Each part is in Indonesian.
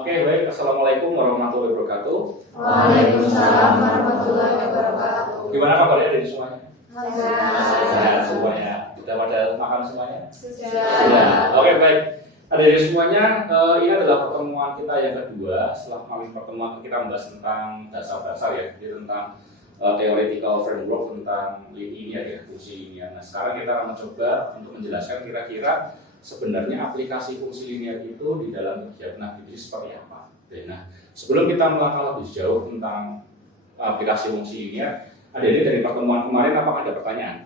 Oke, baik. Assalamualaikum warahmatullahi wabarakatuh. Waalaikumsalam warahmatullahi wabarakatuh. Gimana kabarnya dari semuanya? Sehat. Sehat semuanya. Sudah pada makan semuanya? Sudah. Oke, baik. Dari semuanya, ini adalah pertemuan kita yang kedua. Setelah kemarin pertemuan kita membahas tentang dasar-dasar ya, jadi tentang theoretical framework tentang linear ya, fungsi linear. Nah, sekarang kita akan mencoba untuk menjelaskan kira-kira sebenarnya aplikasi fungsi linear itu di dalam kegiatan aktivitas seperti apa. Nah, sebelum kita melangkah lebih jauh tentang aplikasi fungsi linear, ada ini dari pertemuan kemarin, apakah ada pertanyaan?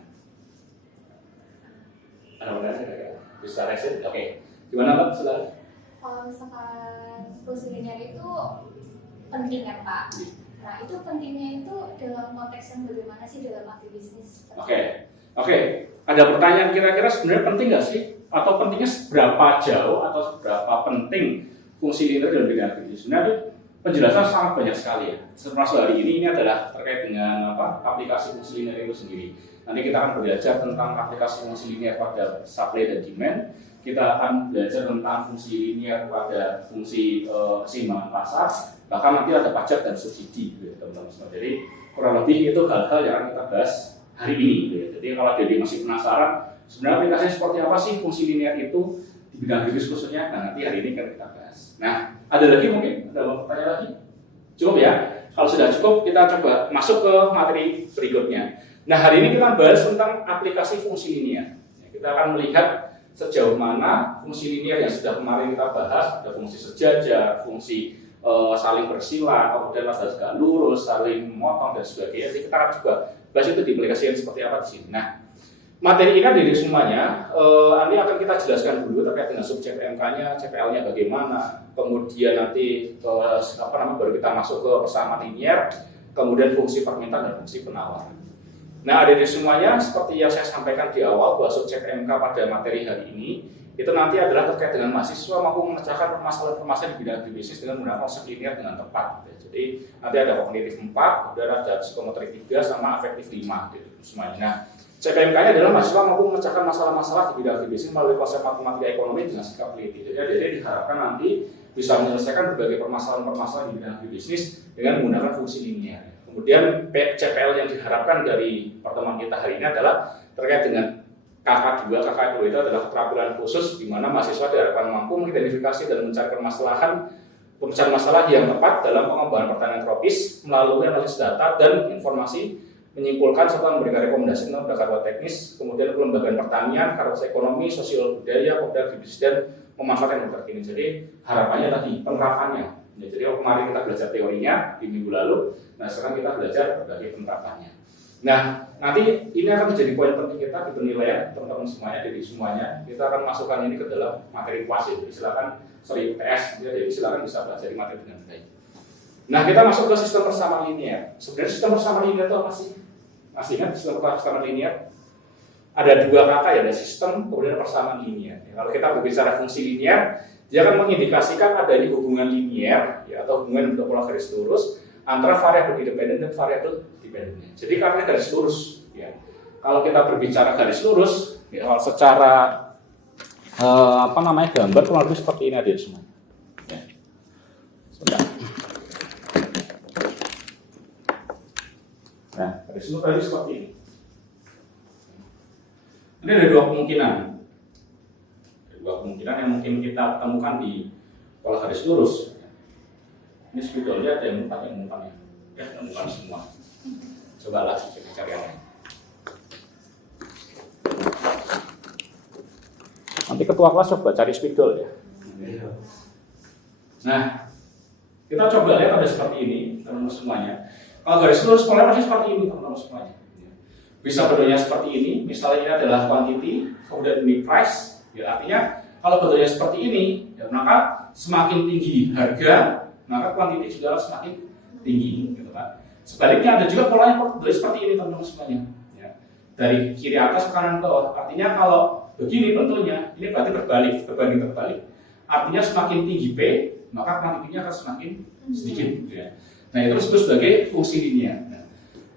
Ada pertanyaan? Bisa reset? Oke. Gimana Pak? Silakan. Kalau misalkan fungsi linear itu penting kan Pak? Nah itu pentingnya itu dalam konteks yang bagaimana sih dalam aktivitas? Oke. Ada pertanyaan kira-kira sebenarnya penting nggak sih? Atau pentingnya seberapa jauh atau seberapa penting fungsi linear dalam bidang aktivitas? Sebenarnya penjelasan sangat banyak sekali ya. Termasuk hari ini adalah terkait dengan aplikasi fungsi linear itu sendiri. Nanti kita akan belajar tentang aplikasi fungsi linear pada supply dan demand. Kita akan belajar tentang fungsi linear pada fungsi keseimbangan pasar, bahkan nanti ada pajak dan subsidi, gitu, teman-teman. Jadi kurang lebih itu hal-hal yang akan kita bahas hari ini. Gitu. Jadi kalau jadi masih penasaran, sebenarnya aplikasinya seperti apa sih fungsi linear itu di bidang bisnis khususnya? Nah, nanti hari ini akan kita bahas. Nah, ada lagi mungkin? Ada mau pertanyaan lagi? Cukup ya? Kalau sudah cukup, kita coba masuk ke materi berikutnya. Nah, hari ini kita bahas tentang aplikasi fungsi linear. Kita akan melihat sejauh mana fungsi linear yang sudah kemarin kita bahas, ada fungsi sejajar, fungsi saling bersila, kemudian ada tegak lurus, saling memotong dan sebagainya. Jadi kita akan coba bahas itu diaplikasikan seperti apa di sini. Nah, materi ini dari semuanya, nanti akan kita jelaskan dulu terkait dengan subjek MK-nya, CPL-nya bagaimana, kemudian nanti baru kita masuk ke persamaan linear, kemudian fungsi permintaan dan fungsi penawaran. Nah, dari semuanya seperti yang saya sampaikan di awal bahwa subjek MK pada materi hari ini itu nanti adalah terkait dengan mahasiswa mampu memecahkan permasalahan-permasalahan di bidang bisnis dengan menggunakan konsep linear dengan tepat. Jadi nanti ada kognitif 4, kemudian ada psikomotorik 3 sama afektif 5 gitu semuanya. Nah, CPMK-nya adalah mahasiswa mampu memecahkan masalah-masalah di bidang bisnis melalui konsep matematika ekonomi dengan sikap teliti. Jadi diharapkan nanti bisa menyelesaikan berbagai permasalahan-permasalahan di bidang bisnis dengan menggunakan fungsi linear. Kemudian CPL yang diharapkan dari pertemuan kita hari ini adalah terkait dengan KK2. KK2 itu adalah keterampilan khusus di mana mahasiswa diharapkan mampu mengidentifikasi dan mencari pemecahan masalah yang tepat dalam pengembangan pertanian tropis melalui analisis data dan informasi, menyimpulkan serta memberikan rekomendasi tentang pendekatan teknis, kemudian kelembagaan pertanian, karakter ekonomi, sosial budaya, kemudian bisnis dan memanfaatkan yang terkini. Jadi harapannya tadi penerapannya. Ya, jadi kemarin kita belajar teorinya di minggu lalu, nah sekarang kita belajar berbagai penerapannya. Nah, nanti ini akan menjadi poin penting kita di penilaian teman-teman semuanya, dari semuanya. Kita akan masukkan ini ke dalam materi kuas. Jadi silakan UTS, jadi silakan bisa belajar materi dengan baik. Nah, kita masuk ke sistem persamaan linear. Sebenarnya sistem persamaan linear itu apa sih? Masih ingat sistem persamaan linear? Ada dua kata ya, ada sistem kemudian persamaan linear. Ya, kalau kita berbicara fungsi linear, dia akan mengindikasikan adanya hubungan linear ya, atau hubungan bentuk pola garis lurus antara variabel independen dan variabel dependen. Jadi karena garis lurus, ya. Kalau kita berbicara garis lurus, ya, secara gambar kurang lebih seperti ini ada semua. Ya. Sebentar. Nah, garis lurus tadi seperti ini. Ini ada dua kemungkinan. Dua kemungkinan yang mungkin kita temukan di pola garis lurus. Ini sebetulnya ada yang umpan ya, umpan semua. Coba lagi kita cari yang lain. Nanti ketua kelas coba cari spidol ya. Nah, kita coba lihat ada seperti ini, teman-teman semuanya. Kalau garis lurus polanya pasti seperti ini, teman-teman semuanya. Bisa bentuknya seperti ini, misalnya ini adalah quantity, kemudian ini price. Ya, artinya kalau bentuknya seperti ini, ya, maka semakin tinggi harga, maka kuantiti juga semakin tinggi, gitu kan. Sebaliknya ada juga polanya seperti ini, teman-teman semuanya. Ya. Dari kiri atas ke kanan bawah. Artinya kalau begini bentuknya, ini berarti berbanding terbalik. Artinya semakin tinggi P, maka kuantitinya akan semakin sedikit. Gitu ya. Nah, itu disebut sebagai fungsi linear. Nah,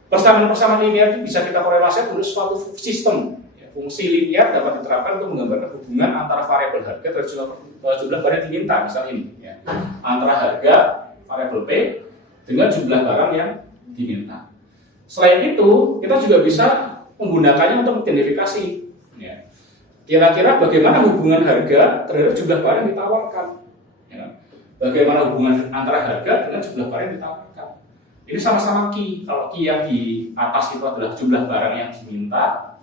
persamaan linear itu bisa kita korelasikan dengan suatu sistem. Fungsi linear dapat diterapkan untuk menggambarkan hubungan antara variabel harga terhadap jumlah barang yang diminta, misalnya ini. Ya. antara harga variabel P dengan jumlah barang yang diminta. Selain itu, kita juga bisa menggunakannya untuk identifikasi. Ya. Kira-kira bagaimana hubungan harga terhadap jumlah barang yang ditawarkan. Ya. Bagaimana hubungan antara harga dengan jumlah barang yang ditawarkan. Ini sama-sama key. Kalau key yang di atas itu adalah jumlah barang yang diminta.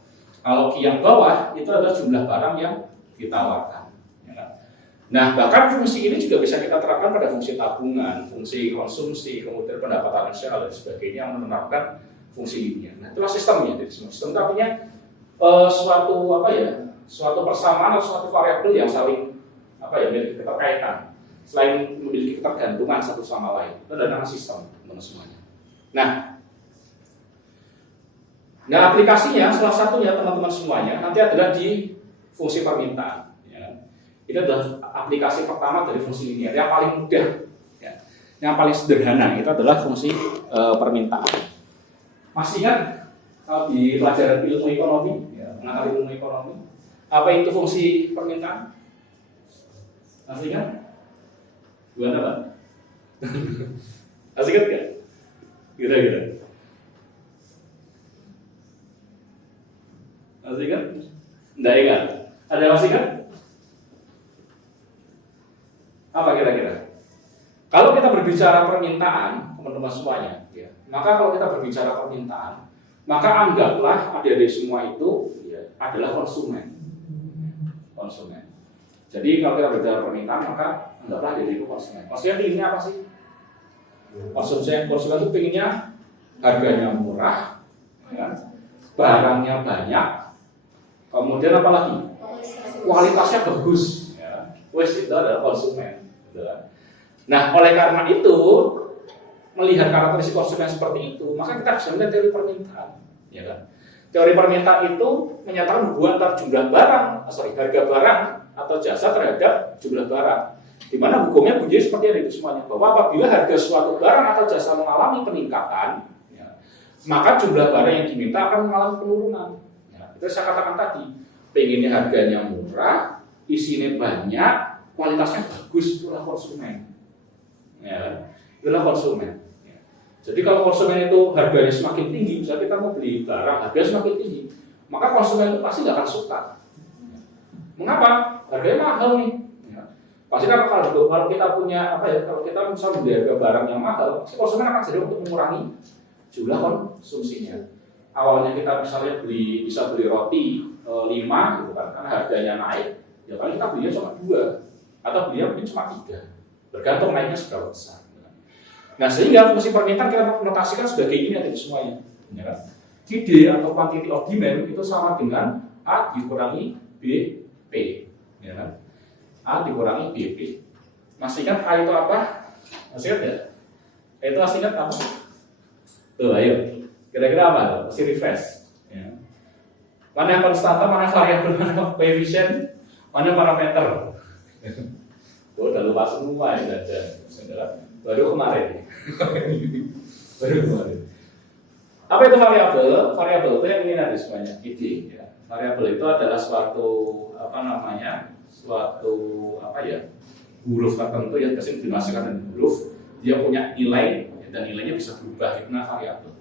Kalau key yang bawah itu adalah jumlah barang yang ditawarkan. Nah, bahkan fungsi ini juga bisa kita terapkan pada fungsi tabungan, fungsi konsumsi, kemudian pendapatan nasional dan sebagainya yang menerapkan fungsi linear. Nah, itulah sistemnya. Jadi sistem itu artinya suatu persamaan atau suatu variabel yang saling memiliki keterkaitan, selain memiliki ketergantungan satu sama lain. Itu adalah sistem teman semuanya. Nah, aplikasinya salah satunya teman-teman semuanya nanti adalah di fungsi permintaan. Itu adalah aplikasi pertama dari fungsi linear yang paling mudah, ya. Yang paling sederhana itu adalah fungsi permintaan. Masih ingat kalau di pelajaran ilmu ekonomi, ya, mengenal ilmu ekonomi, apa itu fungsi permintaan? Masih ingat? Gimana Pak? Masih ingat nggak? Kira-kira? Masih ingat? Nggak ingat? Ada yang masih ingat? Apa kira-kira? Kalau kita berbicara permintaan, teman-teman semuanya, ya, maka kalau kita berbicara permintaan, maka anggaplah adik-adik semua itu ya, adalah konsumen. Jadi kalau kita berbicara permintaan, maka anggaplah adik-adik itu konsumen. Konsumen inginnya apa sih? Konsumen itu pengennya harganya murah, ya, barangnya banyak, kemudian apa lagi? Kualitasnya bagus. Ya. Itu adalah konsumen. Nah, oleh karena itu, melihat karakteristik konsumen seperti itu, maka kita bisa melihat teori permintaan, ya kan? Teori permintaan itu menyatakan hubungan antara harga barang atau jasa terhadap jumlah barang. Di mana hukumnya bunyi seperti itu semuanya, bahwa apabila harga suatu barang atau jasa mengalami peningkatan, ya, maka jumlah barang yang diminta akan mengalami penurunan. Ya, itu saya katakan tadi, pengennya harganya murah, isinya banyak, kualitasnya bagus, itulah konsumen. Ya, itulah konsumen. Ya. Jadi kalau konsumen itu harganya semakin tinggi, misalnya kita mau beli barang harganya semakin tinggi, maka konsumen itu pasti nggak akan suka. Mengapa? Harganya mahal nih. Ya. Pasti kan kalau kita punya kalau kita bisa beli harga barang yang mahal, pasti konsumen akan jadi untuk mengurangi jumlah konsumsinya. Awalnya kita misalnya bisa beli roti 5 gitu kan, karena harganya naik, ya paling kita belinya cuma 2. Atau beliau mungkin cuma 3, bergantung naiknya seberapa besar. Nah, sehingga fungsi permintaan kita notasikan sebagai ini ada di semuanya. Ya kan? QD atau quantity of demand itu sama dengan A dikurangi BP. Ya kan? A dikurangi BP. Masih ingat A itu apa? Masih ingat ya? Itu masih ingat apa? Tuh, ayo. Kira-kira apa? Masih refresh. Ya. Mana yang konstanta, mana variabel, mana koefisien, mana parameter. Udah lupa semua ya, baru kemarin. Apa itu variabel? Variabel itu yang ini nanti semuanya ide. Ya. Variabel itu adalah suatu huruf tertentu yang biasanya dimasukkan dengan huruf. Dia punya nilai dan nilainya bisa berubah. Itu namanya variabel.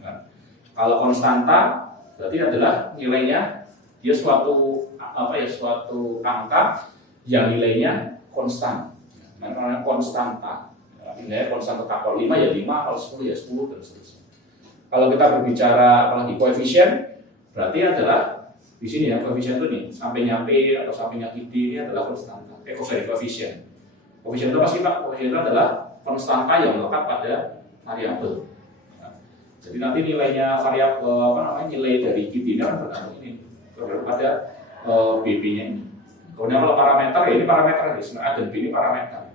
Ya. Kalau konstanta berarti adalah nilainya dia suatu angka yang nilainya konstan, namanya konstanta. Nilainya konstan tetap, kalau 5 ya 5, kalau 10 ya 10 dan seterusnya. Kalau kita berbicara apalagi koefisien, berarti adalah di sini ya koefisien itu nih, sampingnya P atau sampingnya QD ini adalah konstanta. Koefisien. Koefisien itu pasti Pak, koefisien itu adalah konstanta yang melekat pada variabel. Nah, jadi nanti nilainya variabel nilai dari QD ini akan bergantung ini pada BP-nya ini. Kemudian kalau parameter, ya ini parameter, A dan B ini parameter.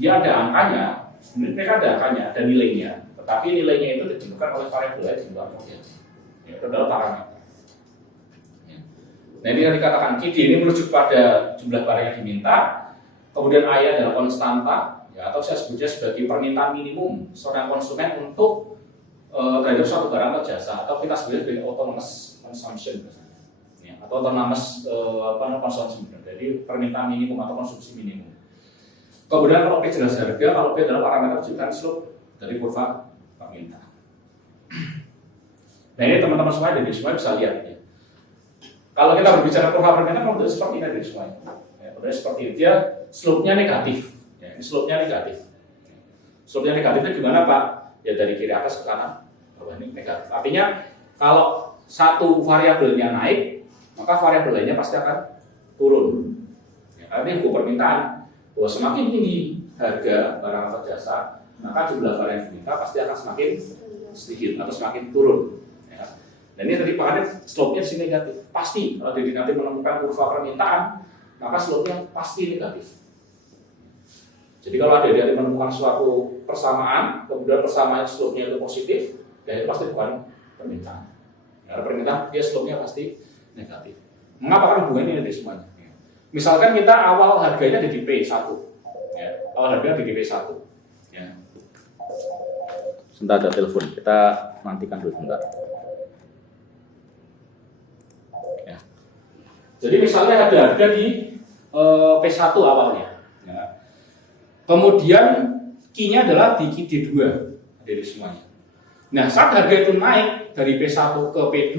Dia ada angkanya, sebenarnya mereka ada angkanya, ada nilainya. Tetapi nilainya itu ditentukan oleh variabel lain di luar model. Ya, itu adalah parameter. Ya. Nah ini yang dikatakan QD ini merujuk pada jumlah barang yang diminta. Kemudian A adalah konstanta, ya, atau saya sebutnya sebagai permintaan minimum seorang konsumen untuk terhadap suatu barang atau jasa, atau kita sebutnya sebagai autonomous consumption. Atau autonomous consumption, jadi permintaan minimum atau konsumsi minimum. Kemudian kalau P jelas harga, kalau P adalah parameter rujukan slope dari kurva permintaan. Nah ini teman-teman semua dari semua bisa lihat ya. Kalau kita berbicara kurva permintaan, kalau seperti ini dari semuanya. Ya, seperti ini dia slope-nya negatif. Ya, ini slope-nya negatif. Slope-nya negatifnya gimana Pak? Ya dari kiri atas ke kanan bawah ini negatif. Artinya kalau satu variabelnya naik, maka variabel lainnya pasti akan turun. Ya, ini hukum permintaan. Bahwa semakin tinggi harga barang atau jasa, maka jumlah barang yang diminta pasti akan semakin sedikit atau semakin turun. Ya. Dan ini tadi makanya slope-nya sih negatif. Pasti kalau jadi nanti menemukan kurva permintaan, maka slope-nya pasti negatif. Jadi kalau ada dari menemukan suatu persamaan, kemudian persamaan slope-nya itu positif, ya itu pasti bukan permintaan. Karena permintaan dia slope-nya pasti negatif. Mengapa? Karena hubungannya dari semuanya. Misalkan kita awal harganya ada di P1, ya. Awal harganya ada di P1. Ya. Sebentar ada telepon, kita nantikan dulu sebentar. Ya. Jadi misalnya ada harga di P1 awalnya. Ya. Kemudian Q-nya adalah di Q2 dari semuanya. Nah saat harga itu naik dari P1 ke P2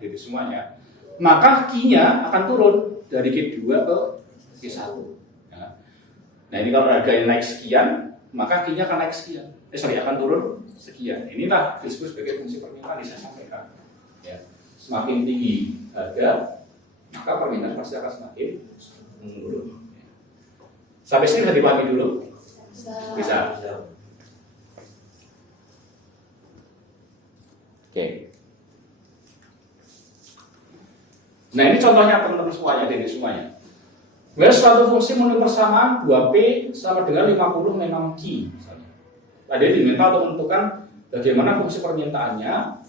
dari semuanya, maka Q-nya akan turun dari Q2 ke Q1. Ya. Nah ini kalau harganya naik sekian, maka Q-nya akan naik sekian. Akan turun sekian. Inilah disebut sebagai fungsi permintaan yang saya sampaikan. Ya. Semakin tinggi harga, maka permintaan pasti akan semakin menurun. Sampai sini bisa dipahami dulu? Bisa. Oke. Nah ini contohnya teman-teman semuanya, dari semuanya. Bila suatu fungsi memenuhi persamaan 2P sama dengan 50 min 6Q. Tadi diminta untuk menentukan bagaimana fungsi permintaannya,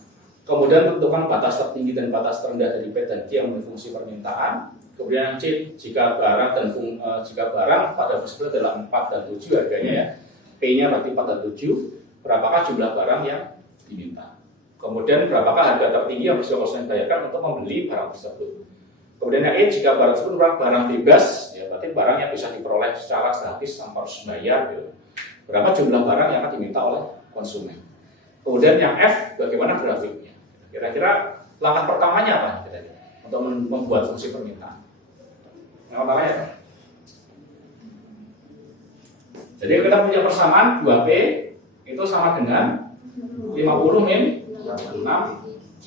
kemudian tentukan batas tertinggi dan batas terendah dari P dan Q yang memenuhi fungsi permintaan. Kemudian yang C, jika barang jika barang pada fungsi adalah 4 dan 7 harganya ya, P-nya berarti 4 dan 7, berapakah jumlah barang yang diminta. Kemudian berapakah harga tertinggi yang harus konsumen bayarkan untuk membeli barang tersebut. Kemudian yang E, jika barang tersebut merupakan barang bebas, ya berarti barang yang bisa diperoleh secara gratis tanpa harus bayar. Gitu. Berapa jumlah barang yang akan diminta oleh konsumen. Kemudian yang F, bagaimana grafiknya. Kira-kira langkah pertamanya apa kira-kira untuk membuat fungsi permintaan. Yang pertama ya. Jadi kita punya persamaan 2P itu sama dengan 50 min 6Q,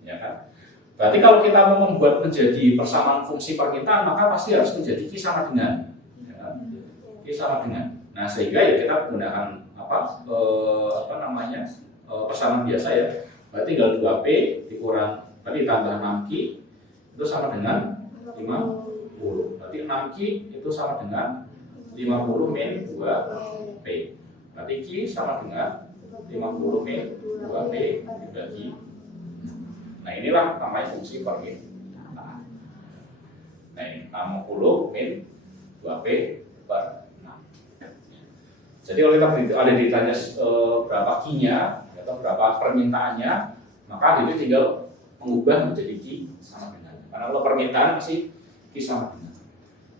ya kan? Berarti kalau kita mau membuat menjadi persamaan fungsi permintaan, maka pasti harus menjadi Q sama dengan, ya kan? Q sama dengan. Nah sehingga ya kita menggunakan persamaan biasa ya. Berarti tinggal 2P dikurang, berarti tambah 6Q itu sama dengan 50. Berarti 6Q itu sama dengan 50 min 2P. Berarti Q sama dengan 50 min 2P dibagi. Nah inilah namanya fungsi permintaan. Nah ini 60 min 2P per 6. Jadi kalau kita ada ditanya berapa Q-nya atau berapa permintaannya, maka itu tinggal mengubah menjadi Q sama dengan. Karena kalau permintaan masih Q sama dengan.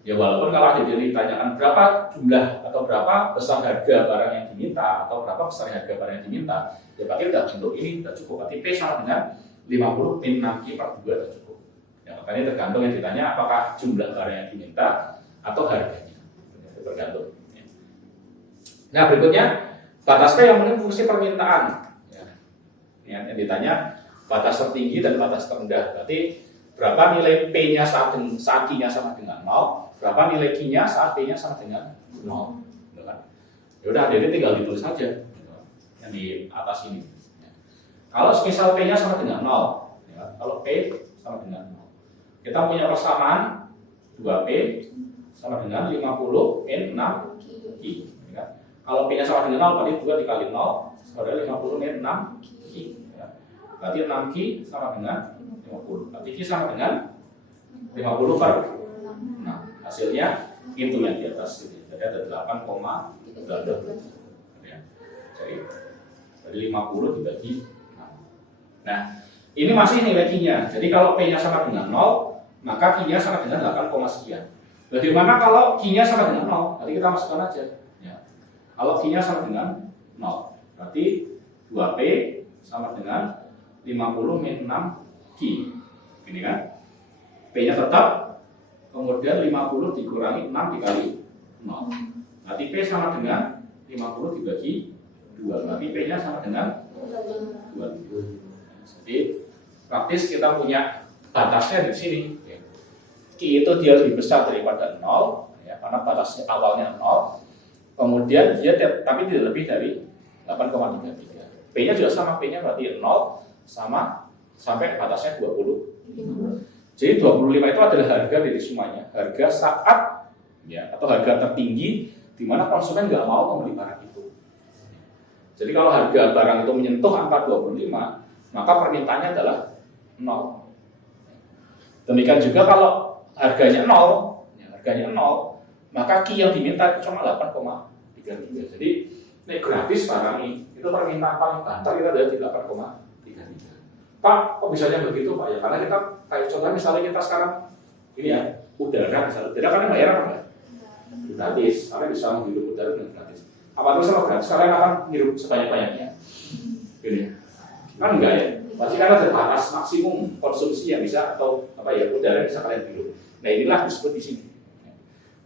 Ya walaupun kalau ada ditanyakan berapa jumlah atau berapa besar harga barang yang diminta atau berapa besar harga barang yang diminta, ya berarti udah bentuk ini sudah cukup. Berarti P sama dengan 50 min 6Q per 2 sudah cukup. Ya, makanya tergantung yang ditanya apakah jumlah barang yang diminta atau harganya. Tergantung. Nah berikutnya batas P yang memenuhi fungsi permintaan. Ya, yang ditanya batas tertinggi dan batas terendah. Berarti berapa nilai P-nya saat Q-nya sama dengan 0, berapa nilai Q-nya saat P-nya sama dengan 0. Ya udah, jadi tinggal ditulis saja yang di atas ini. Kalau misal P-nya sama dengan 0, ya, kalau P sama dengan 0, kita punya persamaan 2P sama dengan 50 min 6Q. Ya. Kalau P-nya sama dengan 0, berarti 2 dikali 0, berarti 50 min 6Q. Ya. Berarti 6Q sama dengan 50. Berarti Q sama dengan 50 per 6. Hasilnya itu yang di atas. Jadi ada 8,8. Ya. Jadi dari 50 dibagi 6. Nah, ini masih nilai Q-nya. Jadi kalau P-nya sama dengan 0, maka Q-nya sama dengan 8, sekian. Bagaimana kalau Q-nya sama dengan 0? Nanti kita masukkan aja. Ya. Kalau Q-nya sama dengan 0, berarti 2P sama dengan 50 min 6 Q. Ini kan? P-nya tetap, kemudian 50 dikurangi 6 dikali 0. Berarti P sama dengan 50 dibagi 2. Berarti P-nya sama dengan 2. Jadi praktis kita punya batasnya di sini. Q itu dia lebih besar daripada 0, ya, karena batasnya awalnya 0. Kemudian dia tapi tidak lebih dari 8,33. P-nya juga sama, P-nya berarti 0 sama sampai batasnya 20. Jadi 25 itu adalah harga dari semuanya, harga saat ya atau harga tertinggi di mana konsumen nggak mau membeli barang itu. Jadi kalau harga barang itu menyentuh angka 25, maka permintaannya adalah 0. Demikian juga kalau harganya 0, maka Q yang diminta itu cuma 8,33. Jadi ini gratis barang ini, itu permintaan paling banter kita ada di 8,33. Pak, kok bisanya begitu Pak? Ya karena kita kayak contohnya misalnya kita sekarang ini ya udara misalnya, udara kan bayar apa enggak? Gratis, kalian bisa menghirup udara dengan gratis. Apa terus kalau gratis kalian akan menghirup sebanyak-banyaknya? Gini, kan enggak ya? Pasti kan ada batas maksimum konsumsi yang bisa atau apa ya udara yang bisa kalian hirup. Nah inilah disebut di sini.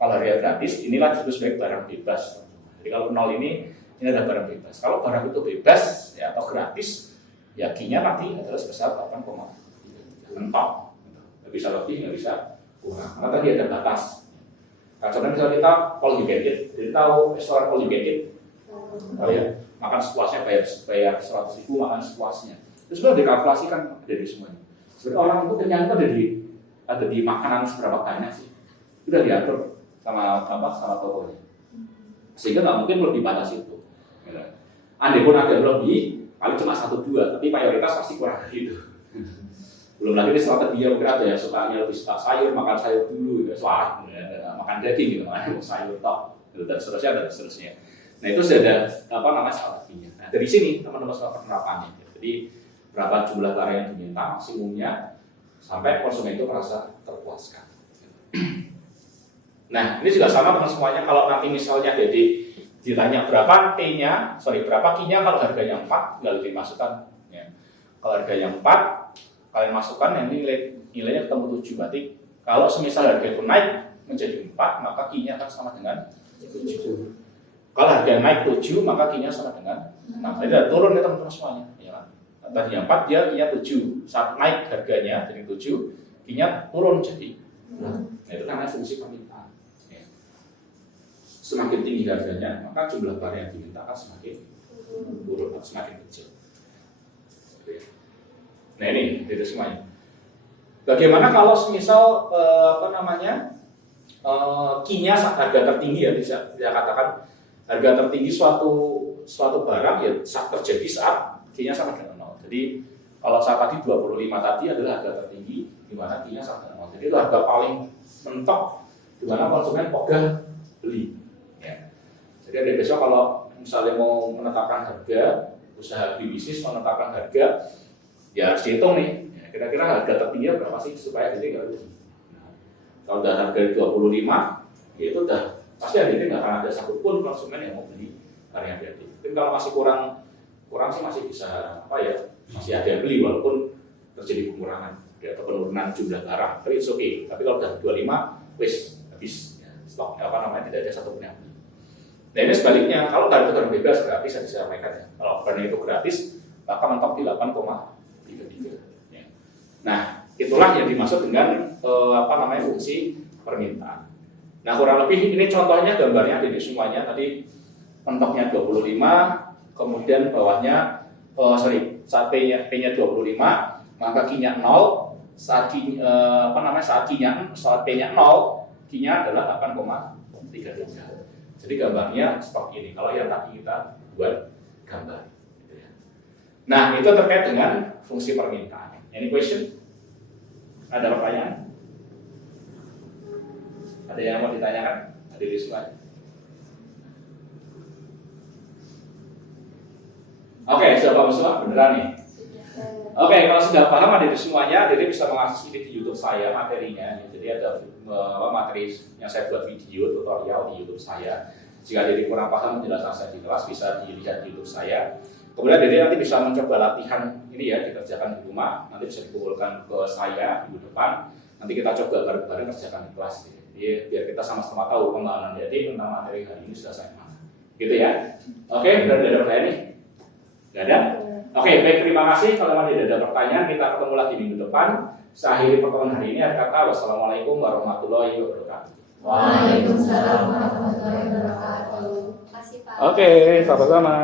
Kalau harga gratis, inilah disebut sebagai barang bebas. Jadi kalau 0 ini adalah barang bebas. Kalau barang itu bebas ya atau gratis, ya Q-nya nanti adalah sebesar 8,3. Mentok. Nggak bisa lebih, nggak bisa kurang. Karena tadi ada batas. Nah, contohnya misalnya kita all you can eat, jadi tahu restoran all you can eat. Oh ya, makan sepuasnya bayar 100.000 makan sepuasnya. Itu sudah dikalkulasikan dari semuanya. Sebenarnya orang itu kenyang itu ada di makanan seberapa banyak sih. Sudah diatur sama tokonya. Sehingga nggak mungkin lebih batas itu. Andai pun ada lebih, paling cuma 1-2, tapi mayoritas pasti kurang dari itu. Belum lagi ini strategi yang berat ya, sukanya lebih suka sayur, makan sayur dulu, ya, makan daging gitu, makan sayur tok, dan seterusnya. Nah itu sudah ada strateginya. Nah dari sini teman-teman soal penerapannya. Jadi berapa jumlah barang yang diminta maksimumnya sampai konsumen itu merasa terpuaskan. Nah ini juga sama dengan semuanya. Kalau nanti misalnya jadi ditanya berapa T-nya, berapa Q-nya kalau harganya 4, tinggal dimasukkan. Ya. Kalau harganya 4, kalian masukkan yang nilainya ketemu 7. Berarti kalau semisal harga itu naik menjadi 4, maka Q-nya akan sama dengan 7. Kalau harga naik 7, maka Q-nya sama dengan 6. Jadi sudah turun ya teman-teman semuanya. Ya. Tadinya 4, dia Q-nya 7. Saat naik harganya jadi 7, Q-nya turun jadi 6. Nah, itu namanya fungsi permintaan. Ya. Semakin tinggi harganya, maka jumlah barang yang diminta akan semakin turun atau semakin kecil. Nah ini dari semuanya. Bagaimana kalau misal Q-nya harga tertinggi ya bisa katakan harga tertinggi suatu barang ya saat terjadi saat Q-nya sama dengan 0. Jadi kalau saat tadi 25 tadi adalah harga tertinggi di mana Q-nya sama dengan 0. Jadi itu harga paling mentok di mana konsumen ogah beli. Ya. Jadi ada besok kalau misalnya mau menetapkan harga, usaha bisnis menetapkan harga, ya harus dihitung nih. Ya, kira-kira harga tertinggi berapa sih supaya jadi nggak rugi. Nah, kalau udah harga 25, ya itu udah pasti hari ini nggak akan ada satupun konsumen yang mau beli karya kreatif. Tapi kalau masih kurang sih masih bisa masih ada yang beli walaupun terjadi pengurangan ya, atau penurunan jumlah barang. Tapi it's okay. Tapi kalau udah 25, habis ya, stok tidak ada satupun yang beli. Nah ini sebaliknya, kalau barang itu barang bebas gratis yang disampaikan ya. Kalau barang itu gratis, maka mentok di 8,33. Ya. Nah itulah yang dimaksud dengan fungsi permintaan. Nah kurang lebih ini contohnya gambarnya dari semuanya tadi mentoknya 25, kemudian bawahnya saat P-nya 25, maka Q-nya 0, saat P-nya 0, Q-nya adalah 8,33. Jadi gambarnya seperti ini. Kalau yang tadi kita buat gambar. Nah itu terkait dengan fungsi permintaan. Any question? Ada pertanyaan? Ada yang mau ditanyakan? Ada di slide. Oke, sudah paham semua? Beneran nih? Oke, kalau sudah paham adik semuanya, adik bisa mengakses ini di YouTube saya materinya. Jadi ada materi yang saya buat video tutorial di YouTube saya. Jika adik kurang paham penjelasan saya di kelas, bisa dilihat di YouTube saya. Kemudian adik nanti bisa mencoba latihan ini ya, dikerjakan di rumah. Nanti bisa dikumpulkan ke saya minggu depan. Nanti kita coba bareng-bareng kerjakan di kelas. Jadi biar kita sama-sama tahu pengembangan adik tentang materi hari ini sudah saya mana. Gitu ya. Oke, berarti ada pertanyaan nih? Gak ada? Oke, baik, terima kasih. Kalau tidak ada pertanyaan, kita ketemu lagi minggu depan. Saya akhiri pertemuan hari ini. Kata wassalamualaikum warahmatullahi wabarakatuh. Waalaikumsalam warahmatullahi wabarakatuh. Terima kasih Pak. Oke, sama-sama.